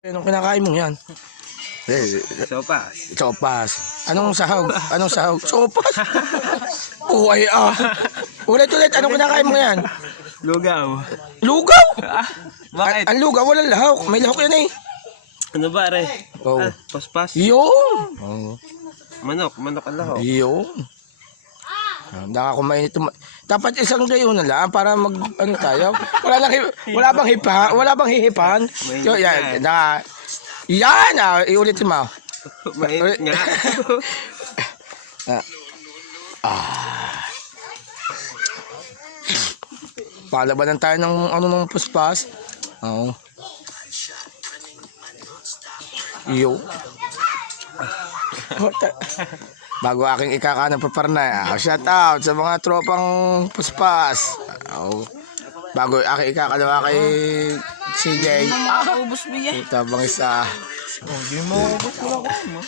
Anong kinakain mo yan? Sopas. Sopas. Anong sahog? Anong sahog? Sopas? Uy Ulit. Anong kinakain mo yan? Lugaw. Lugaw? Bakit? Ang lugaw, walang lahok. May lahok yan eh. Ano ba, re? Oh. Paspas. Yun. Oh. Manok ang lahok. Yun. Daka kumainit. Dapat isang gayon na lang para mag ano tayo. Wala bang hihipan? Yo, yan. Yan, iulitin mo. Mainit nga. Palabanan tayo ng ano ng puspas. Oo. Yo. Bago aking ikaka ng paparnay. Shout out sa mga tropang puspas. Oo. Bago aking ikakalawa kay CJ. Ubus mo yan. Tabang isa. Hindi mo ubus. Wala ko mo.